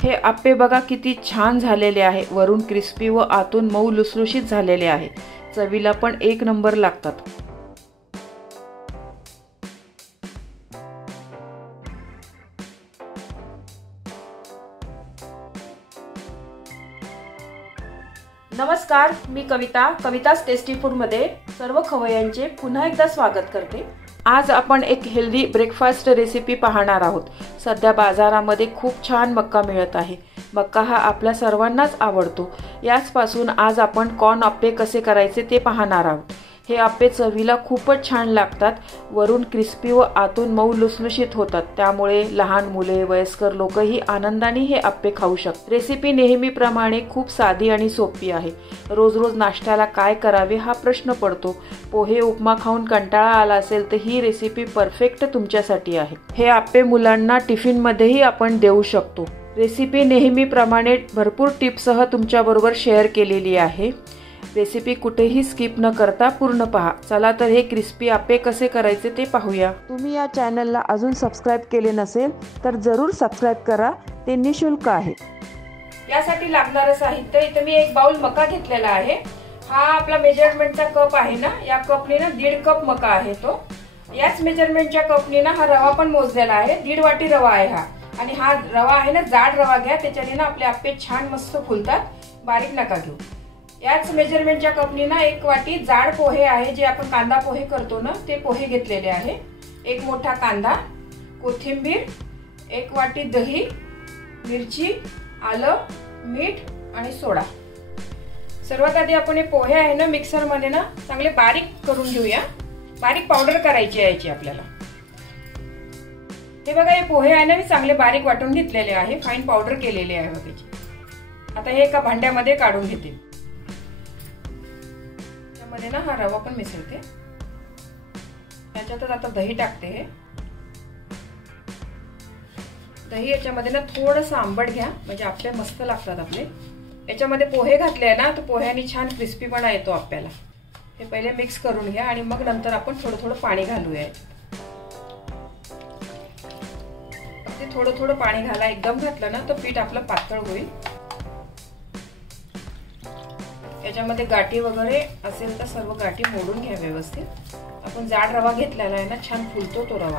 हे आप्पे बघा किती छान झालेले आहे, वरून क्रिस्पी व आतून मऊ लुसलुशीत झालेले आहे। चवीला पण एक नंबर लागतात। नमस्कार, मी कविता's टेस्टी फूड मध्ये सर्व खवय्यांचे पुन्हा एकदा स्वागत करते। आज आपण एक हेल्दी ब्रेकफास्ट रेसिपी पाहणार आहोत। सध्या बाजारामध्ये खूप छान मक्का मिळत आहे। मक्का हा आपल्या सर्वांनाच आवडतो। याचपासून आज आपण कॉर्न आप्पे कसे करायचे ते पाहणार आहोत। हे आप्पे चवीला खूपच छान लागतात, वरून क्रिस्पी व आतून मऊ लुसलुशीत होतात। त्यामुळे लहान मुले, वयस्कर लोकही आनंदाने हे आप्पे खाऊ शकतात। रेसिपी नेहमीप्रमाणे खूप साधी आणि सोपी आहे। रोज रोज नाश्त्याला काय करावे हा प्रश्न पडतो। पोहे, उपमा खाऊन कंटाळा आला असेल तर ही रेसिपी परफेक्ट तुमच्यासाठी आहे। हे आप्पे मुलांना टिफिन मध्येही आपण देऊ शकतो। रेसिपी नेहमीप्रमाणे भरपूर टिप्ससह तुमच्याबरोबर शेअर केलेली आहे। रेसिपी कुठेही स्किप न करता पूर्ण पहा। चला तर हे क्रिस्पी आप्पे कसे करायचे ते पाहूया। तुम्ही या चॅनलला अजून सबस्क्राइब केले नसेल तर जरूर सबस्क्राइब करा, ते निशुल्क आहे। यासाठी लागणारे साहित्य, इथे मी एक बाउल मका घेतलेला आहे। हा आपला मेजरमेंटचा कप आहे ना, या कपने ना 1.5 कप मका आहे तो। याच मेजरमेंटच्या कपने ना हा रवा पण मोजलेला आहे, 1.5 वाटी रवा आहे हा। आणि हा रवा आहे ना, जाड रवा घ्या, त्याच्याने ना आपले आप्पे छान मस्त फुलतात, बारीक नका घेऊ। याच मेजरमेंटच्या कपनी ना 1 वाटी जाड पोहे आहे, जे आपण कांदा पोहे करतो ना, ते पोहे घेतलेले आहे। 1 मोठा कांदा, कोथिंबीर, 1 वाटी दही, मिरची, आलं, मीठ आणि सोडा। सर्वात आधी आपण हे पोहे आहे ना मिक्सर मध्ये ना चांगले बारीक करून घेऊया। बारीक पावडर करायची आहे याची आपल्याला। हे बघा, हे पोहे आहे ना मी चांगले बारीक वाटून घेतलेले आहे, फाईन पावडर केलेले आहे त्याची। आता हे एका भांड्यामध्ये काढून घेते। त्यामध्ये ना हा रवा पण मिसळते। त्याच्यातच आता दही टाकते। हे दही याच्यामध्ये ना थोडंसं आंबट घ्या, म्हणजे आप्पे मस्त लागतात आपले। याच्यामध्ये पोहे घातले ना तर पोह्याने छान क्रिस्पीपणा येतो आप्प्याला। हे पहिले मिक्स करून घ्या आणि मग नंतर आपण थोडं थोडं पाणी घालूया। ते थोडं थोडं पाणी घाला, एकदम घातलं ना तर पीठ आपलं पातळ होईल। याच्यामध्ये गाठी वगैरे असेल तर सर्व गाठी मोडून घ्या व्यवस्थित। आपण जाड रवा घेतलेला आहे ना, छान फुलतो तो रवा।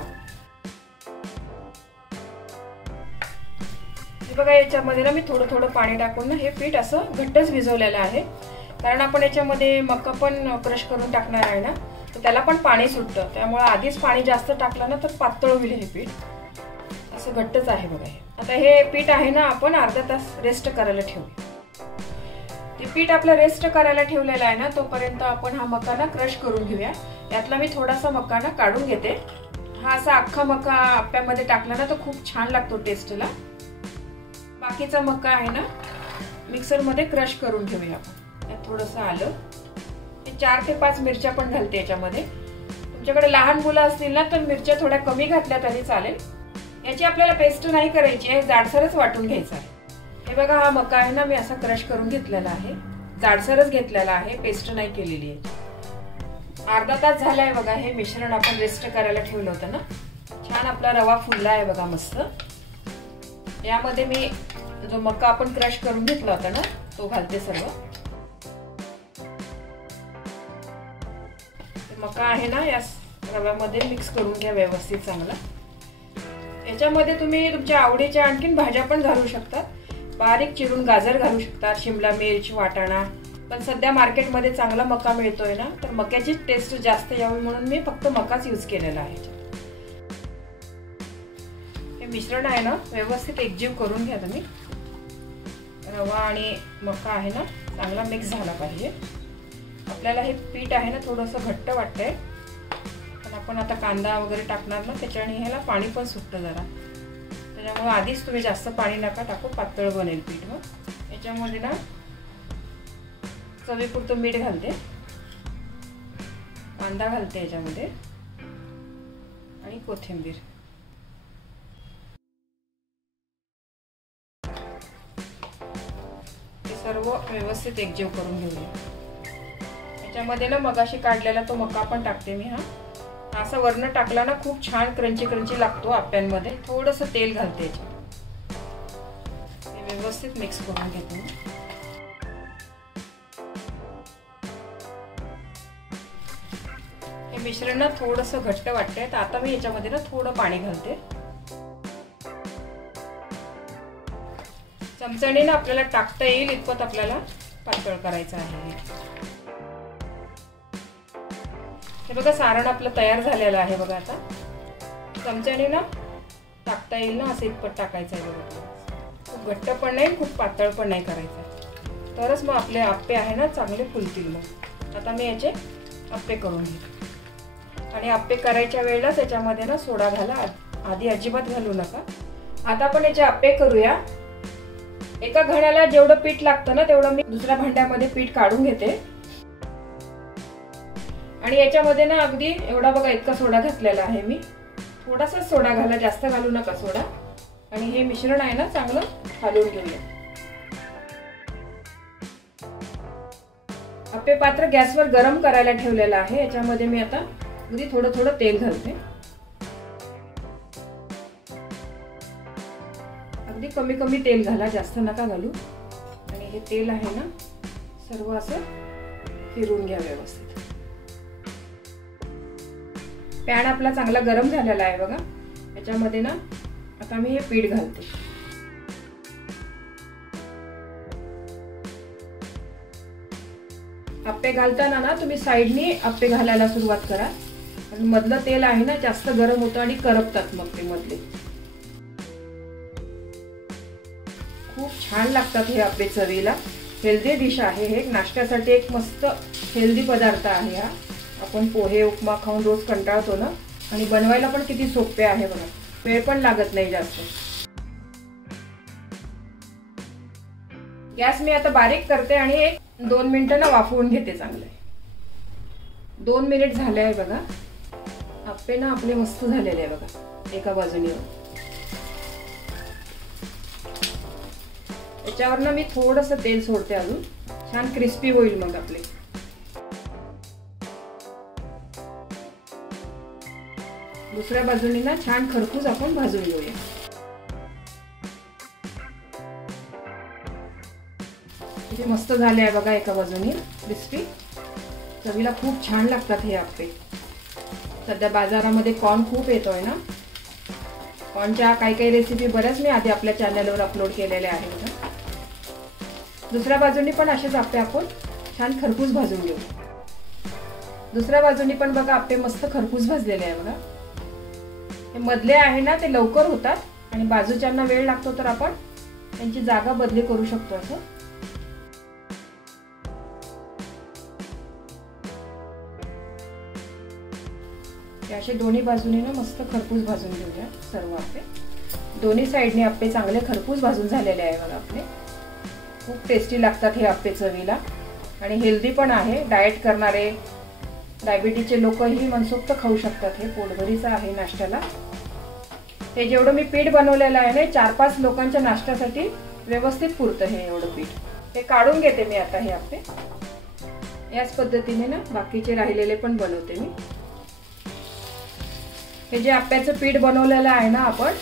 हे बघा, याच्यामध्ये ना मी थोडं थोडं पाणी टाकून ना हे पीठ असं घट्टच भिजवलेलं आहे, कारण आपण याच्यामध्ये मका पण क्रश करून टाकणार आहे ना, तर त्याला पण पाणी सुटतं। त्यामुळे आधीच पाणी जास्त टाकलं ना तर पातळ होईल हे पीठ, असं घट्टच आहे बघा हे। आता हे पीठ आहे ना आपण अर्धा तास रेस्ट करायला ठेवूया। ते पीठ आपलं रेस्ट करायला ठेवलेलं आहे ना, तोपर्यंत आपण हा मका ना क्रश करून घेऊया। यातला मी थोडासा मका ना काढून घेते। हा असा अख्खा मका आप्प्यामध्ये टाकला ना तर खूप छान लागतो टेस्टला। बाकीचा मका आहे ना मिक्सर मध्ये क्रश करून घेऊया आपण। यात थोडंसं आलं, 4 ते 5 मिरच्या पण घालते याच्यामध्ये। तुमच्याकडे लहान मुलं असतील ना तर मिरच्या थोड्या कमी घातल्या तरी चालेल। याची आपल्याला पेस्ट नाही करायची आहे, जाडसरच वाटून घ्यायचा आहे। हे बघा, हा मका आहे ना मी असा क्रश करून घेतलेला आहे, जाडसरच घेतलेला आहे, पेस्ट नाही केलेली आहे। अर्धा तास झालाय बघा, हे मिश्रण आपण रेस्ट करायला ठेवलं होतं ना। छान आपला रवा फुलला आहे बघा मस्त। यामध्ये मी जो मका आपण क्रश करून घेतला होता ना तो घालते सर्व। मका आहे ना या रव्यामध्ये मिक्स करून घ्या व्यवस्थित चांगला। याच्यामध्ये तुम्ही तुमच्या आवडीच्या आणखीन भाज्या पण घालू शकता। बारीक चिरून गाजर घालू शकता, शिमला मिर्च, वाटाणा। पण सध्या मार्केटमध्ये चांगला मका मिळतोय ना, तर मक्याची टेस्ट जास्त यावी म्हणून मी फक्त मकाच यूज केलेला आहे। हे मिश्रण आहे ना व्यवस्थित एकजीव करून घ्या तुम्ही। रवा आणि मका आहे ना चांगला मिक्स झाला पाहिजे। आपल्याला हे पीठ आहे ना थोडंसं घट्ट वाटतंय, पण आपण आता कांदा वगैरे टाकणार ना, त्याच्याने ह्याला पाणी पण सुटतं जरा। त्याच्यामुळे आधीच तुम्ही जास्त पाणी नका टाकू, पातळ बनेल पीठ। मग याच्यामध्ये ना चवीपुरतं मीठ घालते, कांदा घालते याच्यामध्ये आणि कोथिंबीर। हे सर्व व्यवस्थित एकजीव करून घेऊया। याच्यामध्ये ना मगाशी काढलेला तो मका पण टाकते मी। हा असा वर्ण टाकला ना खूप छान क्रंची क्रंची लागतो आप्प्यांमध्ये। थोडंसं तेल घालते याच्यात। व्यवस्थित मिक्स करून घेते। हे मिश्रण ना थोडंसं घट्ट वाटतंय, तर आता मी याच्यामध्ये ना थोडं पाणी घालते। चमच्याने ना आपल्याला टाकता येईल इतपत आपल्याला पातळ करायचं आहे। हे बघा सारण आपलं तयार झालेलं आहे बघा। आता चमच्याने ना टाकता येईल ना असं इतपत टाकायचं आहे बघा। खूप घट्ट पण नाही, खूप पातळ पण नाही करायचं, तरच मग आपले आप्पे आहे ना चांगले फुलतील। मग आता मी याचे आप्पे करून घेते। आणि आप्पे करायच्या वेळेला त्याच्यामध्ये ना सोडा घाला, आधी अजिबात घालू नका। आता आपण याचे आप्पे करूया। एका घड्याला जेवढं पीठ लागतं ना तेवढं मी दुसऱ्या भांड्यामध्ये पीठ काढून घेते। आणि याच्यामध्ये ना अगदी एवढा बघा इतका सोडा घातलेला आहे मी। थोडासा सोडा घाला, जास्त घालू नका सोडा। आणि हे मिश्रण आहे ना चांगलं हलवून घेऊया। आप्पे पात्र गॅसवर गरम करायला ठेवलेलं आहे। याच्यामध्ये मी आता अगदी थोडं थोडं तेल घालते। अगदी कमी कमी तेल घाला, जास्त नका घालू। आणि हे तेल आहे ना सर्व असं फिरून घ्या व्यवस्थित। पॅन आपला चांगला गरम झालेला आहे बघा। याच्यामध्ये ना आता मी हे पीठ घालते। आप्पे घालताना ना तुम्ही साइडनी आप्पे घालायला सुरुवात करा, आणि मधलं तेल आहे ना जास्त गरम होतं आणि करपतात मग ते मधले। खूप छान लागतात हे आप्पे चवीला। हेल्दी डिश आहे, हे नाश्त्यासाठी एक मस्त हेल्दी पदार्थ आहे हा। आपण पोहे उपमा खाऊन रोज कंटाळतो ना, आणि बनवायला पण किती सोपे आहे बघा, वेळ पण लागत नाही जास्त। गॅस मी आता बारीक करते आणि 1-2 मिनिटं ना वाफवून घेते चांगले। 2 मिनिट झाले आहे बघा। आप्पे ना आपले मस्त झालेले आहे बघा एका बाजूने। याच्यावर ना मी थोडंसं तेल सोडते, अजून छान क्रिस्पी होईल मग आपले। दुसऱ्या बाजूने ना छान खरपूस आपण भाजून घेऊया। किती मस्त झाले आहे बघा एका बाजूने क्रिस्पी। चवीला खूप छान लागतात हे आप्पे। सध्या बाजारामध्ये कॉर्न खूप येतोय ना, कॉर्नच्या काही रेसिपी बऱ्याच मी आधी आपल्या चॅनलवर अपलोड केलेल्या आहेत। दुसऱ्या बाजूने पण असेच आप्पे आपण छान खरपूस भाजून घेऊ। दुसऱ्या बाजूने पण बघा आप्पे मस्त खरपूस भाजलेले आहे बघा। हे मधले आहे ना ते लवकर होतात, आणि बाजूच्यांना वेळ लागतो, तर आपण त्यांची जागा बदली करू शकतो असं। असे दोन्ही बाजूने ना मस्त खरपूस भाजून घेऊया सर्व आप्पे। दोन्ही साइडने आप्पे चांगले खरपूस भाजून झालेले आहे बघा आपले। खूप टेस्टी लागतात हे आप्पे चवीला, आणि हेल्दी पण आहे। डाएट करणारे, डायबिटीजचे लोकही मनसोक्त खाऊ शकतात। हे पोटभरीचं आहे नाश्त्याला। हे जेवढं मी पीठ बनवलेलं आहे ना 4-5 लोकांच्या नाश्त्यासाठी व्यवस्थित पुरतं हे एवढं पीठ। हे काढून घेते मी आता हे आप्पे। याच पद्धतीने ना बाकीचे राहिलेले पण बनवते मी। हे जे आप्याचं पीठ बनवलेलं आहे ना आपण,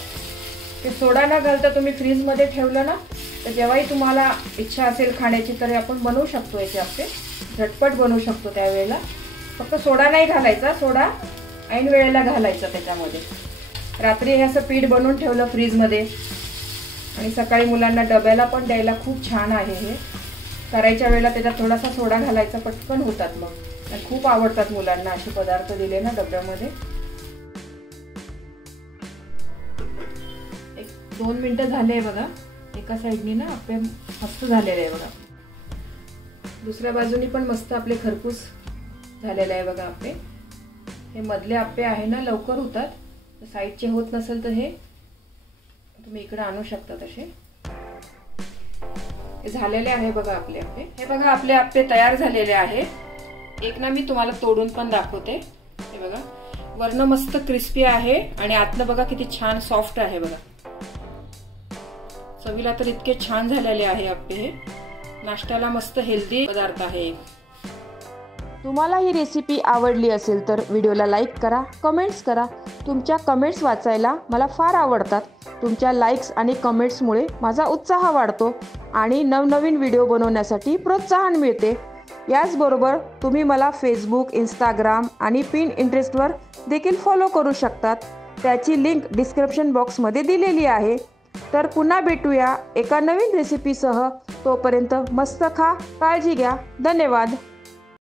ते सोडा न घालता तुम्ही फ्रीज मध्ये ठेवलं ना, तर जेव्हाही तुम्हाला इच्छा असेल खाण्याची तर आपण बनवू शकतो याचे आप्पे। झटपट बनवू शकतो त्यावेळेला। फक्त सोडा नाही घालायचा, सोडा ऐन वेळेला घालायचा त्याच्यामध्ये। रात्री हे असं पीठ बनवून ठेवलं फ्रीज मध्ये, आणि सकाळी मुलांना डब्याला पण द्यायला खूप छान आहे हे। करायच्या वेळेला त्याच्यात थोडासा सोडा घालायचा, पटकन होतात मग, आणि खूप आवडतात मुलांना असे पदार्थ दिले ना डब्यामध्ये। 1-2 मिनिटं झाले बघा। एका साइडनी ना आप्पे मस्त झालेले आहे बघा। दुसऱ्या बाजूनी पण मस्त आपले खरपूस झालेले आहे बघा आप्पे। हे मधले आप्पे आहे ना लवकर होतात, साइडचे होत नसेल तर हे तुम्ही इकडे आणू शकता तसे। हे झालेले आहे बघा आपले आप्पे। हे बघा आपले आप्पे तयार झालेले आहे। एक ना मी तुम्हाला तोडून पण दाखवते। हे बघा वरनं मस्त क्रिस्पी आहे, आणि आतलं बघा किती छान सॉफ्ट आहे बघा। चवीला तर इतके छान झालेले आहे आप्पे। हे नाश्त्याला मस्त हेल्दी पदार्थ आहे। तुम्हाला ही रेसिपी आवडली असेल तर व्हिडिओला लाईक करा, कमेंट्स करा। तुमच्या कमेंट्स वाचायला मला फार आवडतात. तुमच्या लाईक्स आणि कमेंट्समुळे माझा उत्साह वाढतो आणि नवनवीन व्हिडिओ बनवण्यासाठी प्रोत्साहन मिळते. याचबरोबर तुम्ही मला फेसबुक, इंस्टाग्राम आणि पिंटरेस्टवर देखील फॉलो करू शकतात. त्याची लिंक डिस्क्रिप्शन बॉक्समध्ये दिलेली आहे. तर पुन्हा भेटूया एका नवीन रेसिपीसह. तोपर्यंत मस्त खा, काळजी घ्या. धन्यवाद.